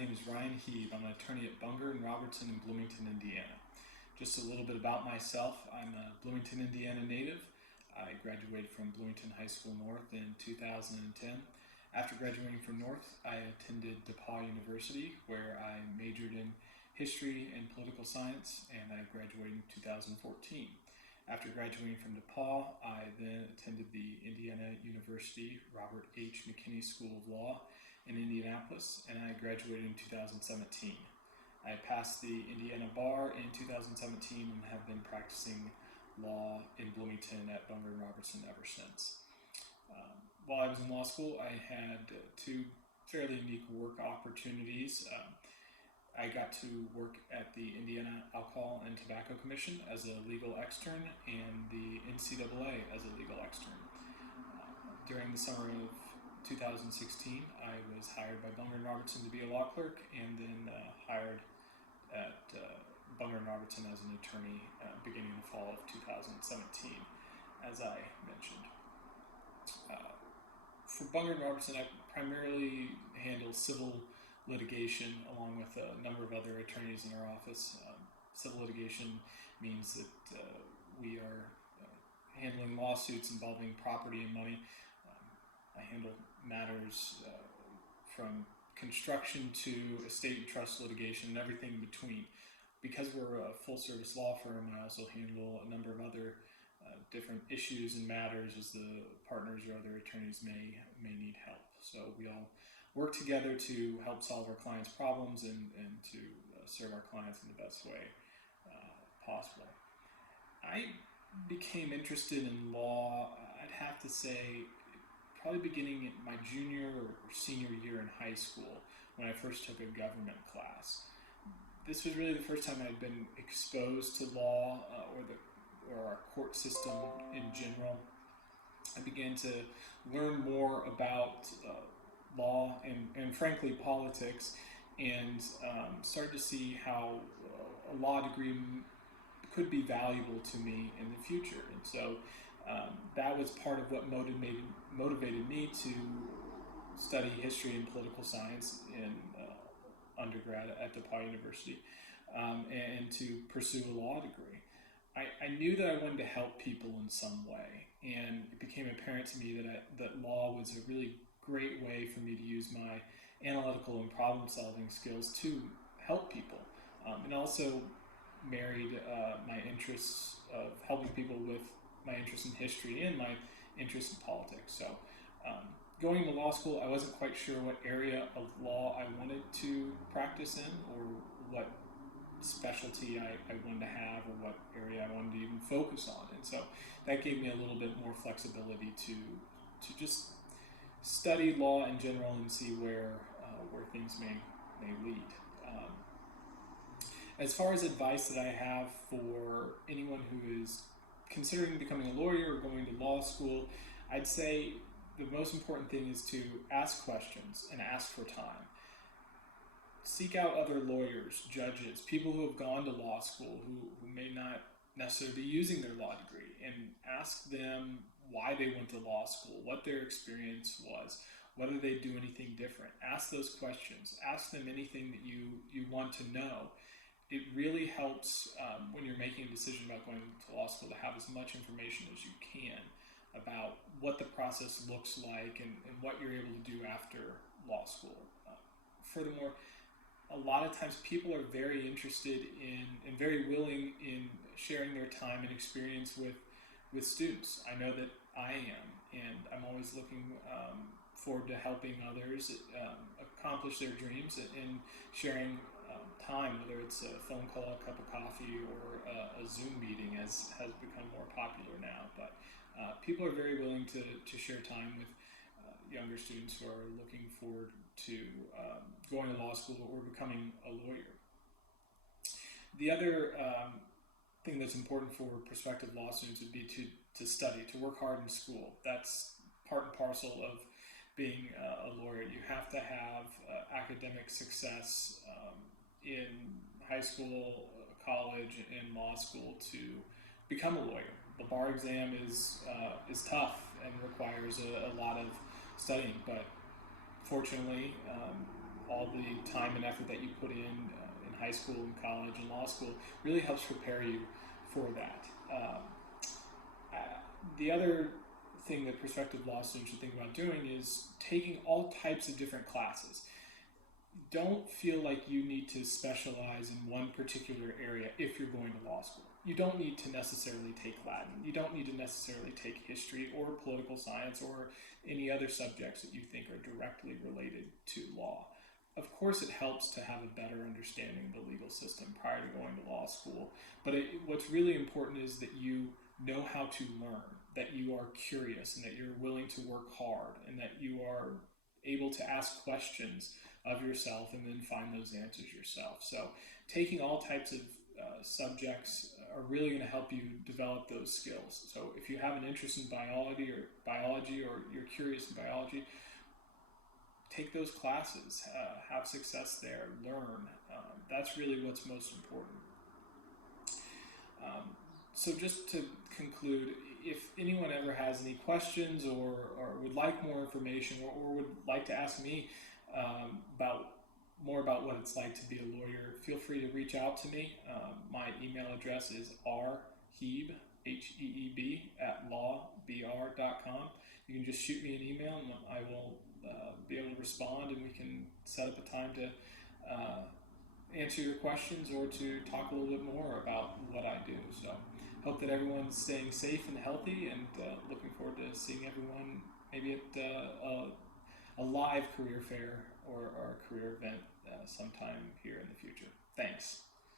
name is Ryan Heeb. I'm an attorney at Bunger and Robertson in Bloomington, Indiana. Just a little bit about myself. I'm a Bloomington, Indiana native. I graduated from Bloomington High School North in 2010. After graduating from North, I attended DePauw University, where I majored in history and political science, and I graduated in 2014. After graduating from DePauw, I then attended the Indiana University Robert H. McKinney School of Law in Indianapolis, and I graduated in 2017. I passed the Indiana bar in 2017 and have been practicing law in Bloomington at Bunger and Robertson ever since. While I was in law school, I had two fairly unique work opportunities. I got to work at the Indiana Alcohol and Tobacco Commission as a legal extern and the NCAA as a legal extern. During the summer of 2016, I was hired by Bunger and Robertson to be a law clerk, and then hired at Bunger and Robertson as an attorney beginning the fall of 2017, as I mentioned. For Bunger and Robertson, I primarily handle civil litigation along with a number of other attorneys in our office. Civil litigation means that we are handling lawsuits involving property and money. I handle matters from construction to estate and trust litigation and everything in between. Because we're a full-service law firm, I also handle a number of other different issues and matters as the partners or other attorneys may need help. So we all work together to help solve our clients' problems and to serve our clients in the best way possible. I became interested in law, I'd have to say, probably beginning in my junior or senior year in high school when I first took a government class. This was really the first time I'd been exposed to law or our court system in general. I began to learn more about law and frankly politics, and started to see how a law degree could be valuable to me in the future. And so that was part of what motivated me to study history and political science in undergrad at DePauw University, and to pursue a law degree. I knew that I wanted to help people in some way, and it became apparent to me that law was a really great way for me to use my analytical and problem-solving skills to help people, and also married my interests of helping people with my interest in history and my interest in politics. So going to law school, I wasn't quite sure what area of law I wanted to practice in, or what specialty I wanted to have, or what area I wanted to even focus on. And so that gave me a little bit more flexibility to just study law in general and see where things may lead. As far as advice that I have for anyone who is considering becoming a lawyer or going to law school, I'd say the most important thing is to ask questions and ask for time. Seek out other lawyers, judges, people who have gone to law school who may not necessarily be using their law degree, and ask them why they went to law school, what their experience was, whether they do anything different. Ask those questions. Ask them anything that you want to know. It really helps when you're making a decision about going to law school to have as much information as you can about what the process looks like and what you're able to do after law school. Furthermore, a lot of times people are very interested in and very willing in sharing their time and experience with students. I know that I am, and I'm always looking forward to helping others accomplish their dreams and sharing time, whether it's a phone call, a cup of coffee, or a Zoom meeting, as has become more popular now. But people are very willing to share time with younger students who are looking forward to going to law school or becoming a lawyer. The other thing that's important for prospective law students would be to study, to work hard in school. That's part and parcel of being a lawyer. You have to have academic success in high school, college, and law school to become a lawyer. The bar exam is tough and requires a lot of studying, but fortunately, all the time and effort that you put in high school and college and law school really helps prepare you for that. The other thing that prospective law students should think about doing is taking all types of different classes. Don't feel like you need to specialize in one particular area if you're going to law school. You don't need to necessarily take Latin. You don't need to necessarily take history or political science or any other subjects that you think are directly related to law. Of course, it helps to have a better understanding of the legal system prior to going to law school, but what's really important is that you know how to learn, that you are curious, and that you're willing to work hard, and that you are able to ask questions of yourself and then find those answers yourself. So taking all types of subjects are really going to help you develop those skills. So if you have an interest in biology or you're curious in biology, take those classes, have success there, learn. That's really what's most important. So just to conclude, if anyone ever has any questions or would like more information or would like to ask me more about what it's like to be a lawyer, feel free to reach out to me. My email address is rheeb, Heeb, @lawbr.com. You can just shoot me an email and I will be able to respond, and we can set up a time to answer your questions or to talk a little bit more about what I do. So hope that everyone's staying safe and healthy, and looking forward to seeing everyone maybe at a live career fair or a career event sometime here in the future. Thanks.